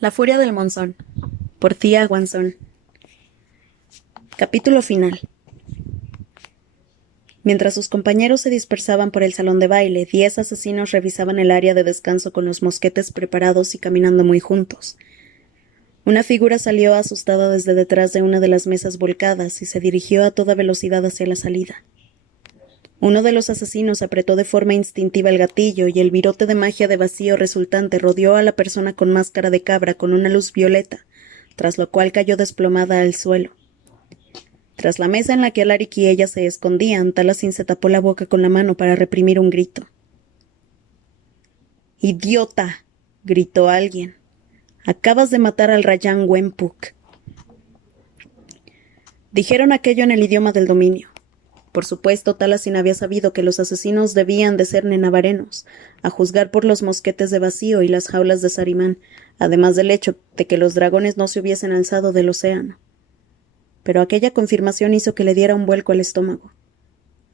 La furia del monzón, por Thea Guanzón. Capítulo final. Mientras sus compañeros se dispersaban por el salón de baile, 10 asesinos revisaban el área de descanso con los mosquetes preparados y caminando muy juntos. Una figura salió asustada desde detrás de una de las mesas volcadas y se dirigió a toda velocidad hacia la salida. Uno de los asesinos apretó de forma instintiva el gatillo y el virote de magia de vacío resultante rodeó a la persona con máscara de cabra con una luz violeta, tras lo cual cayó desplomada al suelo. Tras la mesa en la que Alaric y ella se escondían, Taliesin se tapó la boca con la mano para reprimir un grito. ¡Idiota! Gritó alguien. Acabas de matar al Rayán Wempuk. Dijeron aquello en el idioma del dominio. Por supuesto, Taliesin había sabido que los asesinos debían de ser nenavarenos, a juzgar por los mosquetes de vacío y las jaulas de Sarimán, además del hecho de que los dragones no se hubiesen alzado del océano. Pero aquella confirmación hizo que le diera un vuelco al estómago.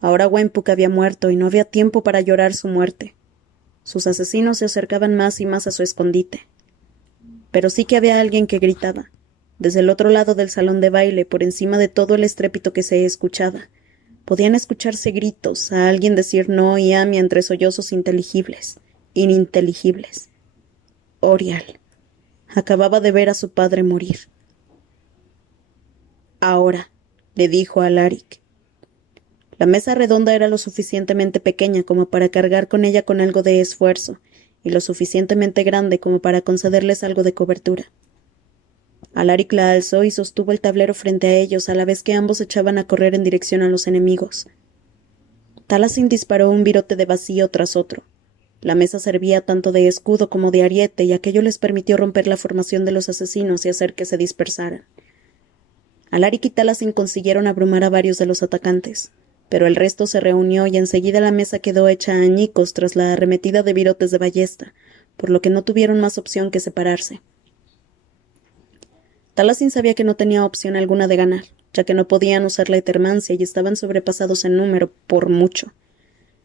Ahora Wempuk había muerto y no había tiempo para llorar su muerte. Sus asesinos se acercaban más y más a su escondite. Pero sí que había alguien que gritaba, desde el otro lado del salón de baile, por encima de todo el estrépito que se escuchaba. Podían escucharse gritos, a alguien decir no y Ami entre sollozos ininteligibles. Orial. Acababa de ver a su padre morir. Ahora, le dijo a Alaric. La mesa redonda era lo suficientemente pequeña como para cargar con ella con algo de esfuerzo, y lo suficientemente grande como para concederles algo de cobertura. Alaric la alzó y sostuvo el tablero frente a ellos a la vez que ambos echaban a correr en dirección a los enemigos. Taliesin disparó un virote de vacío tras otro. La mesa servía tanto de escudo como de ariete, y aquello les permitió romper la formación de los asesinos y hacer que se dispersaran. Alaric y Taliesin consiguieron abrumar a varios de los atacantes, pero el resto se reunió y enseguida la mesa quedó hecha añicos tras la arremetida de virotes de ballesta, por lo que no tuvieron más opción que separarse. Taliesin sabía que no tenía opción alguna de ganar, ya que no podían usar la etermancia y estaban sobrepasados en número por mucho.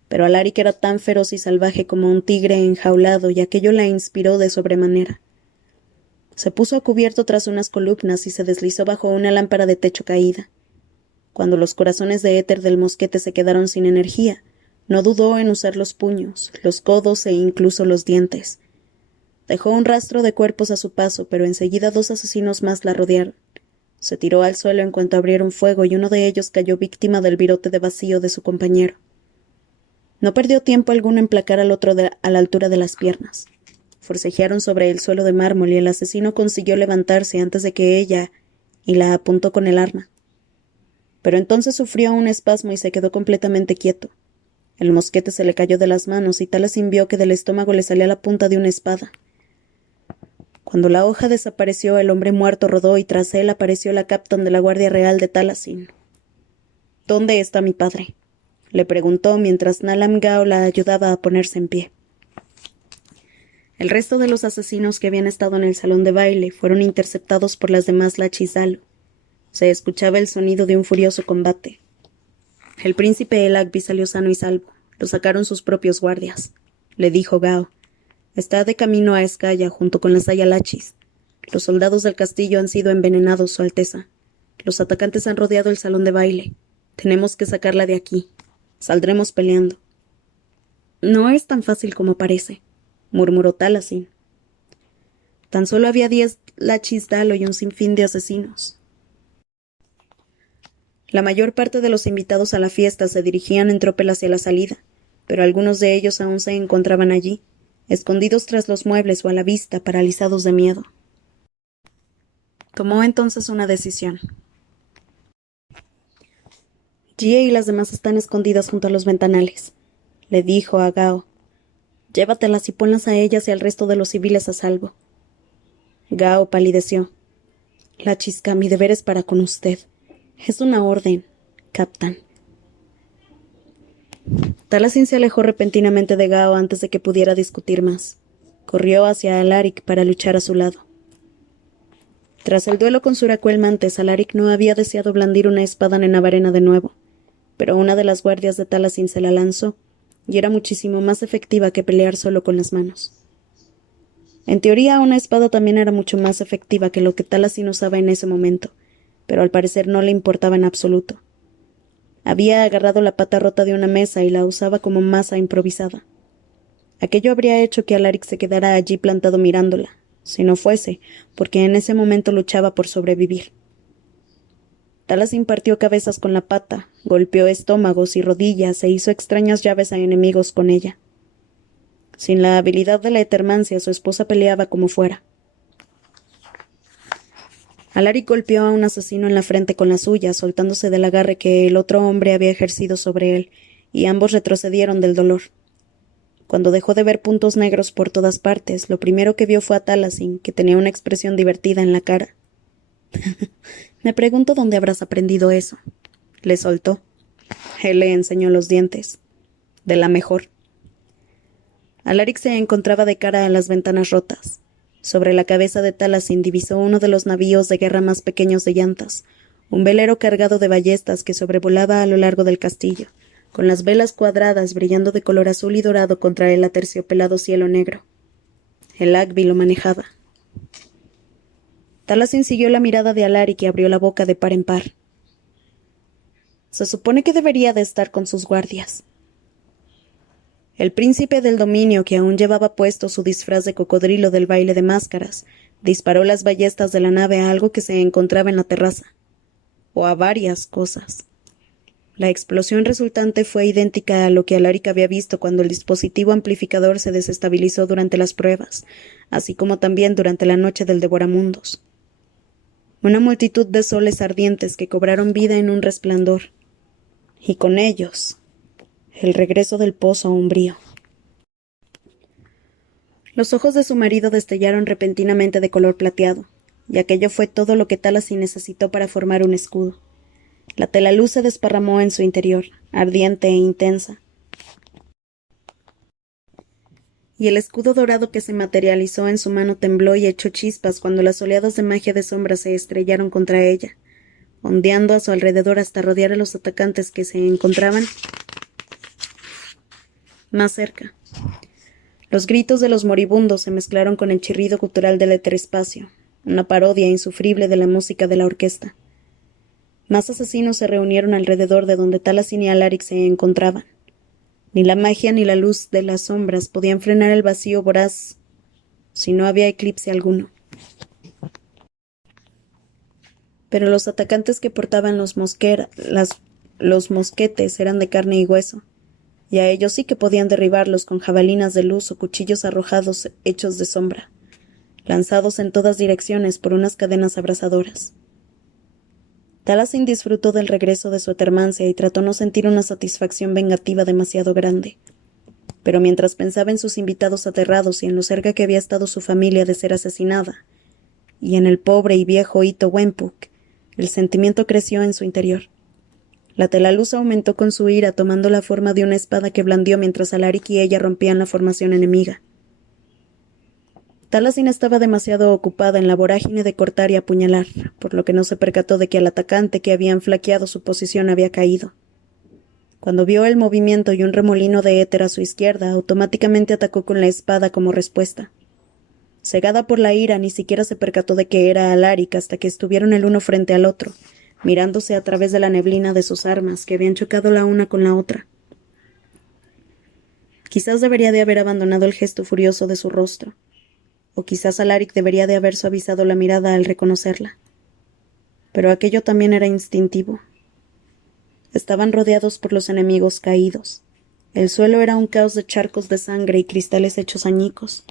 Pero Alaric era tan feroz y salvaje como un tigre enjaulado y aquello la inspiró de sobremanera. Se puso a cubierto tras unas columnas y se deslizó bajo una lámpara de techo caída. Cuando los corazones de éter del mosquete se quedaron sin energía, no dudó en usar los puños, los codos e incluso los dientes. Dejó un rastro de cuerpos a su paso, pero enseguida 2 asesinos más la rodearon. Se tiró al suelo en cuanto abrieron fuego y uno de ellos cayó víctima del virote de vacío de su compañero. No perdió tiempo alguno en placar al otro a la altura de las piernas. Forcejearon sobre el suelo de mármol y el asesino consiguió levantarse antes de que ella y la apuntó con el arma. Pero entonces sufrió un espasmo y se quedó completamente quieto. El mosquete se le cayó de las manos y Taliesin vio que del estómago le salía la punta de una espada. Cuando la hoja desapareció, el hombre muerto rodó y tras él apareció la capitán de la Guardia Real de Taliesin. ¿Dónde está mi padre?, le preguntó mientras Nalam Gao la ayudaba a ponerse en pie. El resto de los asesinos que habían estado en el salón de baile fueron interceptados por las demás Lachisalu. Se escuchaba el sonido de un furioso combate. El príncipe Elagby salió sano y salvo. Lo sacaron sus propios guardias, le dijo Gao. Está de camino a Escaya junto con las Ayalachis. Los soldados del castillo han sido envenenados, Su Alteza. Los atacantes han rodeado el salón de baile. Tenemos que sacarla de aquí. Saldremos peleando. No es tan fácil como parece, murmuró Taliesin. Tan solo había 10 Lachis Dalo y un sinfín de asesinos. La mayor parte de los invitados a la fiesta se dirigían en tropel hacia la salida, pero algunos de ellos aún se encontraban allí, escondidos tras los muebles o a la vista, paralizados de miedo. Tomó entonces una decisión. Jie y las demás están escondidas junto a los ventanales, le dijo a Gao. Llévatelas y ponlas a ellas y al resto de los civiles a salvo. Gao palideció. La chisca, mi deber es para con usted. Es una orden, capitán. Taliesin se alejó repentinamente de Gao antes de que pudiera discutir más. Corrió hacia Alaric para luchar a su lado. Tras el duelo con Suracuel Mantes, Alaric no había deseado blandir una espada nenavarena de nuevo, pero una de las guardias de Taliesin se la lanzó, y era muchísimo más efectiva que pelear solo con las manos. En teoría, una espada también era mucho más efectiva que lo que Talasin usaba en ese momento, pero al parecer no le importaba en absoluto. Había agarrado la pata rota de una mesa y la usaba como masa improvisada. Aquello habría hecho que Alaric se quedara allí plantado mirándola, si no fuese, porque en ese momento luchaba por sobrevivir. Talasin partió cabezas con la pata, golpeó estómagos y rodillas e hizo extrañas llaves a enemigos con ella. Sin la habilidad de la etermancia, su esposa peleaba como fuera. Alaric golpeó a un asesino en la frente con la suya, soltándose del agarre que el otro hombre había ejercido sobre él, y ambos retrocedieron del dolor. Cuando dejó de ver puntos negros por todas partes, lo primero que vio fue a Talasin, que tenía una expresión divertida en la cara. Me pregunto dónde habrás aprendido eso. Le soltó. Él le enseñó los dientes. De la mejor. Alaric se encontraba de cara a las ventanas rotas. Sobre la cabeza de Talasin divisó uno de los navíos de guerra más pequeños de llantas, un velero cargado de ballestas que sobrevolaba a lo largo del castillo, con las velas cuadradas brillando de color azul y dorado contra el aterciopelado cielo negro. El Agvi lo manejaba. Talasin siguió la mirada de Alaric y abrió la boca de par en par. Se supone que debería de estar con sus guardias. El príncipe del dominio, que aún llevaba puesto su disfraz de cocodrilo del baile de máscaras, disparó las ballestas de la nave a algo que se encontraba en la terraza. O a varias cosas. La explosión resultante fue idéntica a lo que Alaric había visto cuando el dispositivo amplificador se desestabilizó durante las pruebas, así como también durante la noche del devoramundos. Una multitud de soles ardientes que cobraron vida en un resplandor. Y con ellos, el regreso del pozo umbrío. Los ojos de su marido destellaron repentinamente de color plateado, y aquello fue todo lo que Talasin necesitó para formar un escudo. La telaluz se desparramó en su interior, ardiente e intensa. Y el escudo dorado que se materializó en su mano tembló y echó chispas cuando las oleadas de magia de sombra se estrellaron contra ella, ondeando a su alrededor hasta rodear a los atacantes que se encontraban más cerca. Los gritos de los moribundos se mezclaron con el chirrido gutural del eterespacio, una parodia insufrible de la música de la orquesta. Más asesinos se reunieron alrededor de donde Talasin y Alaric se encontraban. Ni la magia ni la luz de las sombras podían frenar el vacío voraz, si no había eclipse alguno. Pero los atacantes que portaban los mosquetes eran de carne y hueso, y a ellos sí que podían derribarlos con jabalinas de luz o cuchillos arrojados hechos de sombra, lanzados en todas direcciones por unas cadenas abrasadoras. Talasin disfrutó del regreso de su etermancia y trató no sentir una satisfacción vengativa demasiado grande. Pero mientras pensaba en sus invitados aterrados y en lo cerca que había estado su familia de ser asesinada, y en el pobre y viejo Ito Wempuk, el sentimiento creció en su interior. La telaluz aumentó con su ira, tomando la forma de una espada que blandió mientras Alaric y ella rompían la formación enemiga. Talasin estaba demasiado ocupada en la vorágine de cortar y apuñalar, por lo que no se percató de que al atacante que habían flaqueado su posición había caído. Cuando vio el movimiento y un remolino de éter a su izquierda, automáticamente atacó con la espada como respuesta. Cegada por la ira, ni siquiera se percató de que era Alaric hasta que estuvieron el uno frente al otro, mirándose a través de la neblina de sus armas, que habían chocado la una con la otra. Quizás debería de haber abandonado el gesto furioso de su rostro, o quizás Alaric debería de haber suavizado la mirada al reconocerla. Pero aquello también era instintivo. Estaban rodeados por los enemigos caídos. El suelo era un caos de charcos de sangre y cristales hechos añicos.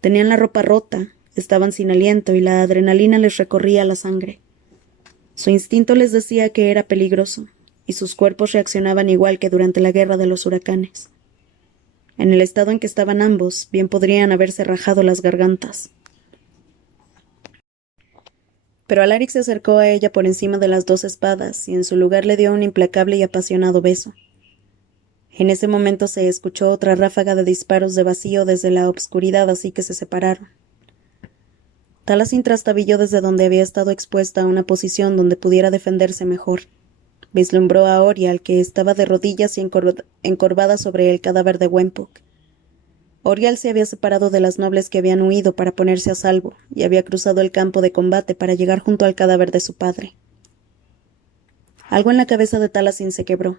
Tenían la ropa rota, estaban sin aliento y la adrenalina les recorría la sangre. Su instinto les decía que era peligroso, y sus cuerpos reaccionaban igual que durante la guerra de los huracanes. En el estado en que estaban ambos, bien podrían haberse rajado las gargantas. Pero Alaric se acercó a ella por encima de las dos espadas y en su lugar le dio un implacable y apasionado beso. En ese momento se escuchó otra ráfaga de disparos de vacío desde la obscuridad, así que se separaron. Talasin trastabilló desde donde había estado expuesta a una posición donde pudiera defenderse mejor. Vislumbró a Orial, que estaba de rodillas y encorvada sobre el cadáver de Wempuk. Orial se había separado de las nobles que habían huido para ponerse a salvo, y había cruzado el campo de combate para llegar junto al cadáver de su padre. Algo en la cabeza de Taliesin se quebró,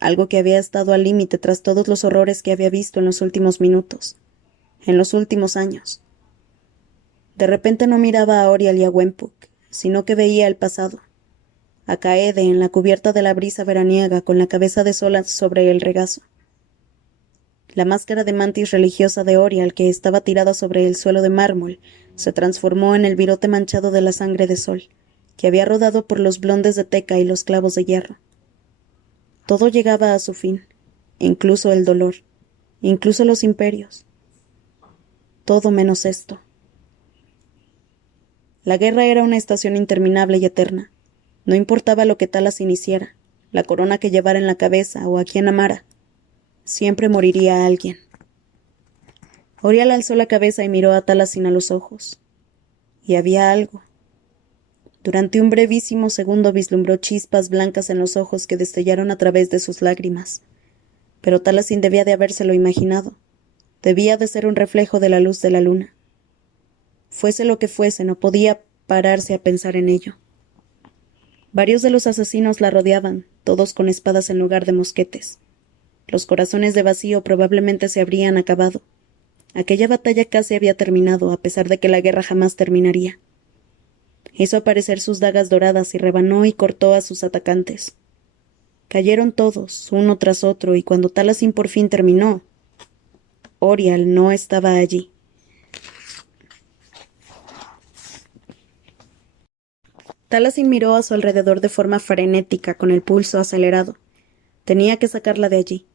algo que había estado al límite tras todos los horrores que había visto en los últimos minutos, en los últimos años. De repente no miraba a Orial y a Wempuk, sino que veía el pasado, a Kaede en la cubierta de la brisa veraniega con la cabeza de Sola sobre el regazo. La máscara de mantis religiosa de Orial, que estaba tirada sobre el suelo de mármol, se transformó en el virote manchado de la sangre de Sol, que había rodado por los blondes de teca y los clavos de hierro. Todo llegaba a su fin, incluso el dolor, incluso los imperios. Todo menos esto. La guerra era una estación interminable y eterna. No importaba lo que Taliesin hiciera, la corona que llevara en la cabeza o a quien amara. Siempre moriría alguien. Orial alzó la cabeza y miró a Taliesin a los ojos. Y había algo. Durante un brevísimo segundo vislumbró chispas blancas en los ojos que destellaron a través de sus lágrimas. Pero Taliesin debía de habérselo imaginado. Debía de ser un reflejo de la luz de la luna. Fuese lo que fuese, no podía pararse a pensar en ello. Varios de los asesinos la rodeaban, todos con espadas en lugar de mosquetes. Los corazones de vacío probablemente se habrían acabado. Aquella batalla casi había terminado, a pesar de que la guerra jamás terminaría. Hizo aparecer sus dagas doradas y rebanó y cortó a sus atacantes. Cayeron todos, uno tras otro, y cuando Taliesin por fin terminó, Orial no estaba allí. Taliesin miró a su alrededor de forma frenética, con el pulso acelerado. Tenía que sacarla de allí.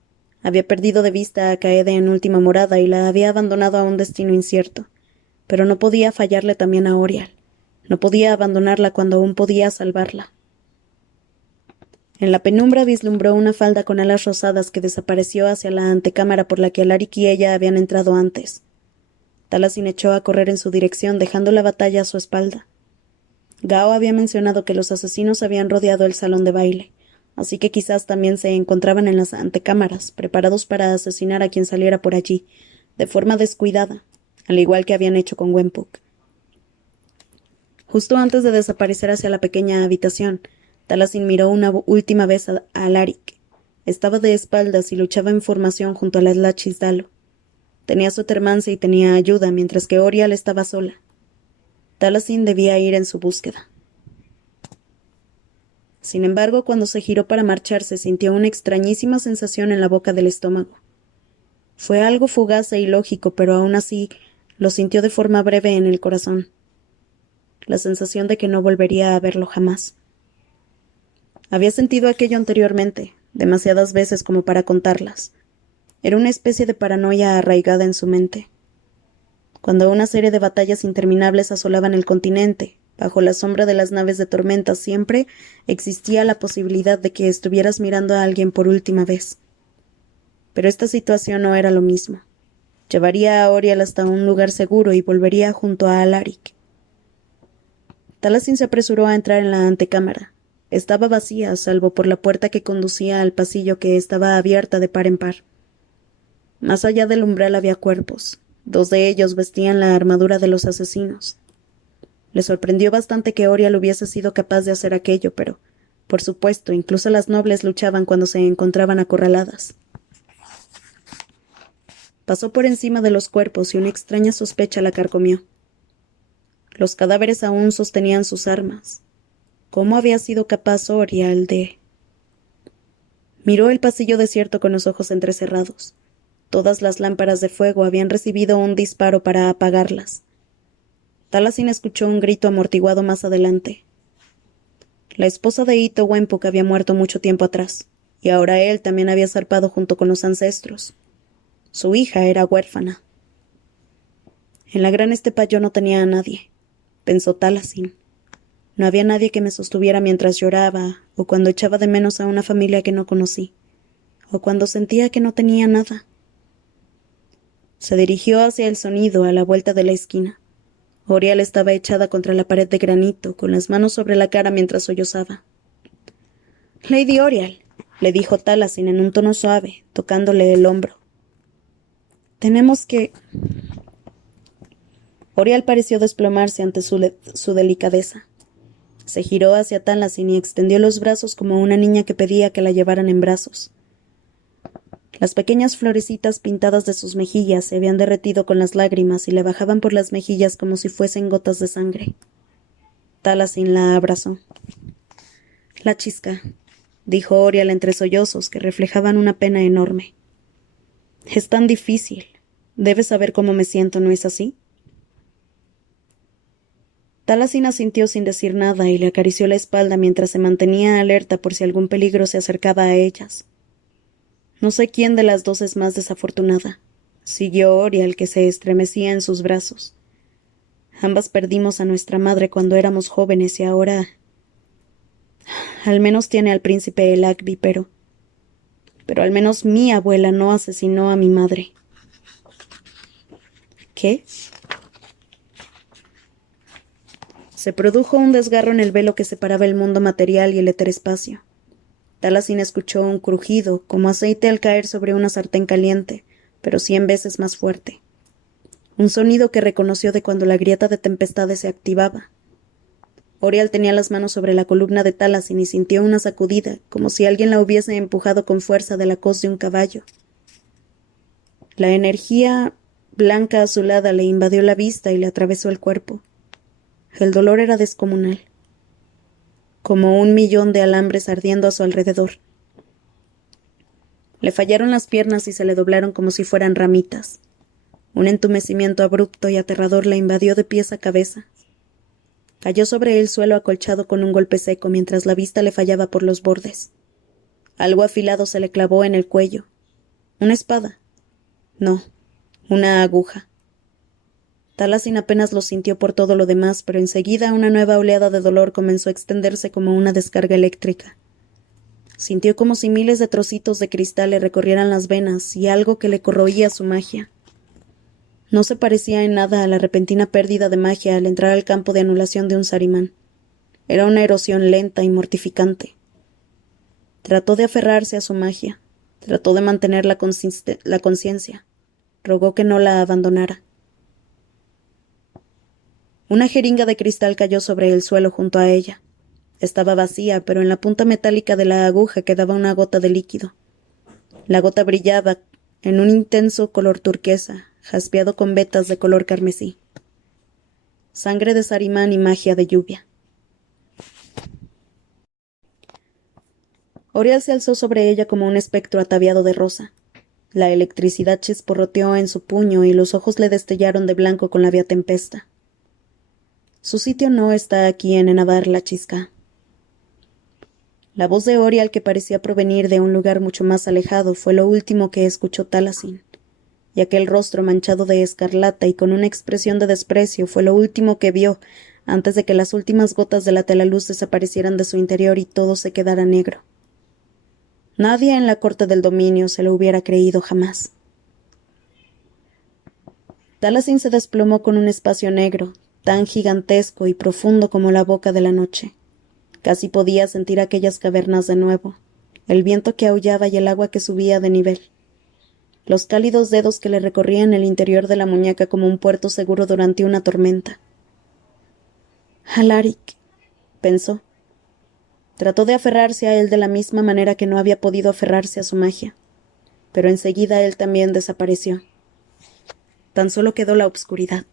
Había perdido de vista a Kaede en última morada y la había abandonado a un destino incierto. Pero no podía fallarle también a Orial. No podía abandonarla cuando aún podía salvarla. En la penumbra vislumbró una falda con alas rosadas que desapareció hacia la antecámara por la que Alaric y ella habían entrado antes. Taliesin echó a correr en su dirección, dejando la batalla a su espalda. Gao había mencionado que los asesinos habían rodeado el salón de baile, así que quizás también se encontraban en las antecámaras, preparados para asesinar a quien saliera por allí, de forma descuidada, al igual que habían hecho con Wempuk. Justo antes de desaparecer hacia la pequeña habitación, Taliesin miró una última vez a Alaric. Estaba de espaldas y luchaba en formación junto a la Slachis Dalo. Tenía su termancia y tenía ayuda, mientras que Orial estaba sola. Taliesin debía ir en su búsqueda. Sin embargo, cuando se giró para marcharse, sintió una extrañísima sensación en la boca del estómago. Fue algo fugaz e ilógico, pero aún así lo sintió de forma breve en el corazón. La sensación de que no volvería a verlo jamás. Había sentido aquello anteriormente, demasiadas veces como para contarlas. Era una especie de paranoia arraigada en su mente. Cuando una serie de batallas interminables asolaban el continente, bajo la sombra de las naves de tormenta siempre existía la posibilidad de que estuvieras mirando a alguien por última vez. Pero esta situación no era lo mismo. Llevaría a Orial hasta un lugar seguro y volvería junto a Alaric. Taliesin se apresuró a entrar en la antecámara. Estaba vacía, salvo por la puerta que conducía al pasillo que estaba abierta de par en par. Más allá del umbral había cuerpos. 2 de ellos vestían la armadura de los asesinos. Le sorprendió bastante que Orial hubiese sido capaz de hacer aquello, pero, por supuesto, incluso las nobles luchaban cuando se encontraban acorraladas. Pasó por encima de los cuerpos y una extraña sospecha la carcomió. Los cadáveres aún sostenían sus armas. ¿Cómo había sido capaz Orial de...? Miró el pasillo desierto con los ojos entrecerrados. Todas las lámparas de fuego habían recibido un disparo para apagarlas. Taliesin escuchó un grito amortiguado más adelante. La esposa de Ito Wempuk había muerto mucho tiempo atrás, y ahora él también había zarpado junto con los ancestros. Su hija era huérfana. En la gran estepa yo no tenía a nadie, pensó Taliesin. No había nadie que me sostuviera mientras lloraba, o cuando echaba de menos a una familia que no conocí, o cuando sentía que no tenía nada. Se dirigió hacia el sonido a la vuelta de la esquina. Orial estaba echada contra la pared de granito, con las manos sobre la cara mientras sollozaba. «Lady Orial», le dijo Taliesin en un tono suave, tocándole el hombro. Tenemos que... Orial pareció desplomarse ante su delicadeza. Se giró hacia Talasin y extendió los brazos como una niña que pedía que la llevaran en brazos. Las pequeñas florecitas pintadas de sus mejillas se habían derretido con las lágrimas y le bajaban por las mejillas como si fuesen gotas de sangre. Talasin la abrazó. La chisca, dijo Orial entre sollozos que reflejaban una pena enorme. Es tan difícil. Debes saber cómo me siento, ¿no es así? Talasin asintió sin decir nada y le acarició la espalda mientras se mantenía alerta por si algún peligro se acercaba a ellas. No sé quién de las dos es más desafortunada, siguió Orial, que se estremecía en sus brazos. Ambas perdimos a nuestra madre cuando éramos jóvenes y ahora... Al menos tiene al príncipe el Agbi, pero al menos mi abuela no asesinó a mi madre. ¿Qué? Se produjo un desgarro en el velo que separaba el mundo material y el eterespacio. Talasin escuchó un crujido, como aceite al caer sobre una sartén caliente, pero 100 veces más fuerte. Un sonido que reconoció de cuando la grieta de tempestades se activaba. Orial tenía las manos sobre la columna de Talasin y sintió una sacudida, como si alguien la hubiese empujado con fuerza de la coz de un caballo. La energía blanca azulada le invadió la vista y le atravesó el cuerpo. El dolor era descomunal, como 1.000.000 de alambres ardiendo a su alrededor. Le fallaron las piernas y se le doblaron como si fueran ramitas. Un entumecimiento abrupto y aterrador la invadió de pies a cabeza. Cayó sobre el suelo acolchado con un golpe seco mientras la vista le fallaba por los bordes. Algo afilado se le clavó en el cuello. ¿Una espada? No, una aguja. Talasin apenas lo sintió por todo lo demás, pero enseguida una nueva oleada de dolor comenzó a extenderse como una descarga eléctrica. Sintió como si miles de trocitos de cristal le recorrieran las venas y algo que le corroía su magia. No se parecía en nada a la repentina pérdida de magia al entrar al campo de anulación de un Sarimán. Era una erosión lenta y mortificante. Trató de aferrarse a su magia. Trató de mantener la conciencia. Rogó que no la abandonara. Una jeringa de cristal cayó sobre el suelo junto a ella. Estaba vacía, pero en la punta metálica de la aguja quedaba una gota de líquido. La gota brillaba en un intenso color turquesa, jaspeado con vetas de color carmesí. Sangre de Sarimán y magia de lluvia. Orial se alzó sobre ella como un espectro ataviado de rosa. La electricidad chisporroteó en su puño y los ojos le destellaron de blanco con la vía tempesta. Su sitio no está aquí en Enabar, la chisca. La voz de Orial, que parecía provenir de un lugar mucho más alejado, fue lo último que escuchó Talasin, y aquel rostro manchado de escarlata y con una expresión de desprecio fue lo último que vio antes de que las últimas gotas de la telaluz desaparecieran de su interior y todo se quedara negro. Nadie en la corte del dominio se lo hubiera creído jamás. Talasin se desplomó con un espacio negro, tan gigantesco y profundo como la boca de la noche. Casi podía sentir aquellas cavernas de nuevo, el viento que aullaba y el agua que subía de nivel. Los cálidos dedos que le recorrían el interior de la muñeca como un puerto seguro durante una tormenta. Alaric, pensó. Trató de aferrarse a él de la misma manera que no había podido aferrarse a su magia, pero enseguida él también desapareció. Tan solo quedó la obscuridad.